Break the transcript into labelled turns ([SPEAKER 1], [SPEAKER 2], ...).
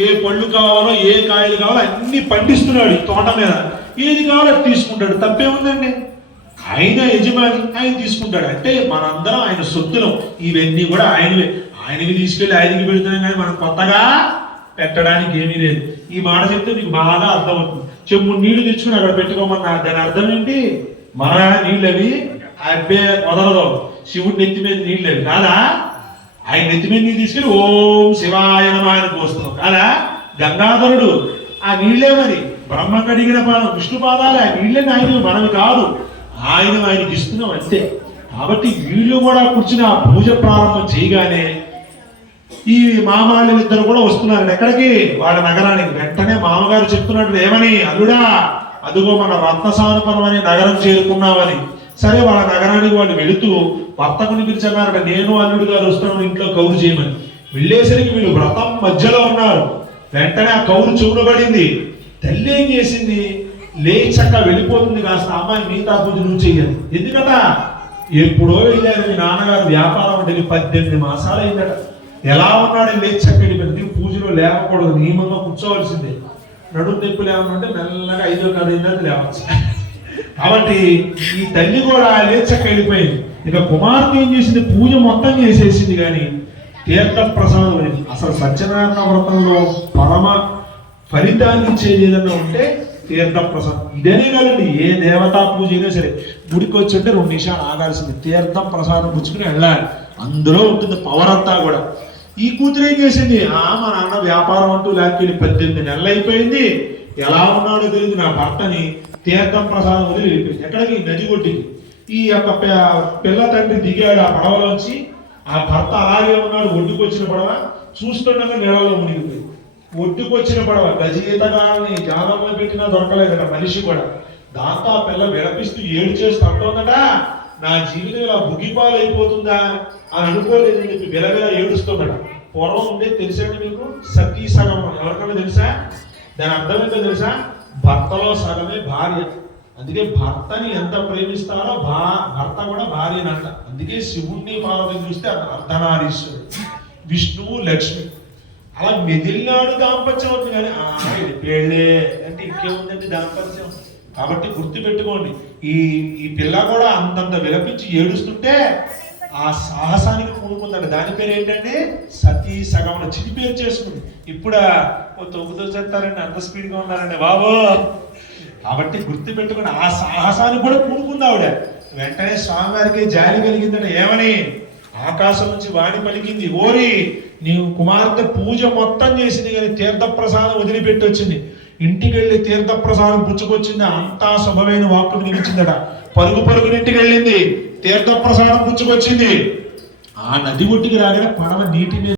[SPEAKER 1] ఏ పళ్ళు కావాలో ఏ కాయలు కావాలో అన్ని పండిస్తున్నాడు ఈ తోట మీద. ఏది కావాలో తీసుకుంటాడు. తప్పేముందండి? ఆయన యజమాని ఆయన తీసుకుంటాడు. అంటే మనందరం ఆయన సొత్తులం. ఇవన్నీ కూడా ఆయనవే. ఆయనకి తీసుకెళ్ళి ఆయనకి పెడుతున్నాం కానీ మనం కొత్తగా పెట్టడానికి ఏమీ లేదు. ఈ మాట చెప్తే మీకు బాగా అర్థమవుతుంది. చెమ్ము నీళ్ళు తెచ్చుకుని అక్కడ పెట్టుకోమన్నా దాని అర్థం ఏంటి? మన నీళ్ళు అవి అబ్బే వదలదు శివుడి నెత్తి మీద నీళ్ళు అవి కాదా? ఆయన నెత్తి మీద నీళ్ళు తీసుకెళ్ళి ఓం శివాయ నమ అని పోస్తున్నాం. కాదా? గంగాధరుడు ఆ నీళ్ళే మరి. బ్రహ్మ కడిగిన పాదం విష్ణు పాదాలు ఆ నీళ్ళే ఆయన మనవి కాదు. ఆయన ఆయనకి ఇస్తున్నాం అంతే. కాబట్టి వీళ్ళు కూడా కూర్చుని ఆ పూజ ప్రారంభం చేయగానే ఈ మామాళ్ళు ఇద్దరు కూడా వస్తున్నారు. ఎక్కడికి? వాళ్ళ నగరానికి. వెంటనే మామగారు చెప్తున్నాడు ఏమని? అల్లుడా అదిగో మన రత్నసానుపరం అనే నగరం చేరుకున్నామని. సరే వాళ్ళ నగరానికి వాళ్ళు వెళుతూ వర్తకుని పిలిచన్నారట నేను అల్లుడు గారు వస్తున్నాను ఇంట్లో కౌరు చేయమని. వెళ్ళేసరికి వీళ్ళు వ్రతం మధ్యలో ఉన్నారు. వెంటనే ఆ కౌరు చూడబడింది. తల్లి ఏం చేసింది? లేచక్క వెళ్ళిపోతుంది కాస్త అమ్మాయి మిగతా పూజ నువ్వు చెయ్యాలి ఎందుకట? ఎప్పుడో వెళ్ళారు మీ నాన్నగారు వ్యాపారం అంటే పద్దెనిమిది మాసాలు అయిందట ఎలా ఉన్నాడు లేచక్క వెళ్ళిపోయింది? పూజలో లేవకూడదు నియమంగా కూర్చోవలసిందే. నడుము నొప్పి లేవనంటే మెల్లగా ఐదో కథ అయిందని లేవచ్చు. కాబట్టి ఈ తల్లి కూడా లేచక్క వెళ్ళిపోయింది. ఇక కుమార్తె ఏం చేసింది? పూజ మొత్తం చేసేసింది కానీ తీర్థ ప్రసాదం అనేది అసలు సత్యనారాయణ వ్రతంలో పరమ ఫలితాన్ని ఇచ్చేది ఏదన్నా ఉంటే తీర్థ ప్రసాదం. ఇదనే కాదండి ఏ దేవతా పూజ అయినా సరే. గుడికి వచ్చి ఉంటే రెండు నిమిషాలు ఆగాల్సింది. తీర్థం ప్రసాదం పుచ్చుకుని వెళ్ళాలి. అందులో ఉంటుంది పవర్ అంతా కూడా. ఈ కూతురు ఏం చేసింది? ఆ మా నాన్న వ్యాపారం అంటూ లేకపోతే పద్దెనిమిది నెలలు అయిపోయింది. ఎలా ఉన్నాడో తెలియదు నా భర్తని తీర్థం ప్రసాదం వదిలి వెళ్ళిపోయింది. ఎక్కడికి? నది ఒడ్డుకి. ఈ యొక్క పిల్ల తండ్రి దిగాడు ఆ పడవలోంచి ఆ భర్త అలాగే ఉన్నాడు ఒడ్డుకు వచ్చిన పడవ చూస్తుండగా నీళ్ళలో మునిగిపోయింది. ఒడ్డుకు వచ్చిన పడవ గజీతగాల్ని జానంలో పెట్టినా దొరకలేదట మనిషి కూడా. దాంతో ఆ పిల్ల విడపిస్తూ ఏడు చేస్తూ అంటోందట నా జీవితం ఇలా బుగిపాలైపోతుందా అని అనుకోలేదని చెప్పి విలవిల ఏడుస్తుందట. పూర్వం ఉండే తెలుసండి మీకు? సతీ సగం ఎవరికైనా తెలుసా? దాని అర్థం ఏంటో తెలుసా? భర్తలో సగమే భార్య. అందుకే భర్తని ఎంత ప్రేమిస్తారో భా భర్త కూడా భార్యని అంట అందుకే శివుణ్ణి పార్వతిని చూస్తే అర్ధనారీశ్వరుడు. విష్ణువు లక్ష్మి. అలా మెదిలినాడు దాంపత్యం అవుతుంది కానీ ఆ, ఇది పెళ్ళే. అంటే ఇంకేముందండి దాంపత్యం? కాబట్టి గుర్తు పెట్టుకోండి ఈ ఈ పిల్ల కూడా అంతంత విలపించి ఏడుస్తుంటే ఆ సాహసానికి పూనుకుందండి. దాని పేరు ఏంటంటే సతీ సగమన. చిటి పేరు చేసుకుంది. ఓ తొమ్మిదో చెప్తారండి అంత స్పీడ్గా ఉన్నారండి. బాబు! కాబట్టి గుర్తు పెట్టుకుని ఆ సాహసానికి కూడా పూనుకుంది ఆవిడ. వెంటనే స్వామివారికి జాలి కలిగిందని ఏమని? ఆకాశం నుంచి వాణి పలికింది ఓరి నీవు కుమార్తె పూజ మొత్తం చేసింది కానీ తీర్థప్రసాదం వదిలిపెట్టి వచ్చింది ఇంటికి వెళ్ళి తీర్థప్రసాదం పుచ్చుకొచ్చింది. అంతా శుభమైన వాక్కులు నిలిచిందట పరుగు పరుగునింటికి వెళ్ళింది వెళ్ళింది తీర్థప్రసాదం పుచ్చుకొచ్చింది. ఆ నది ఒడ్డుకి రాగానే పడవ నీటి మీద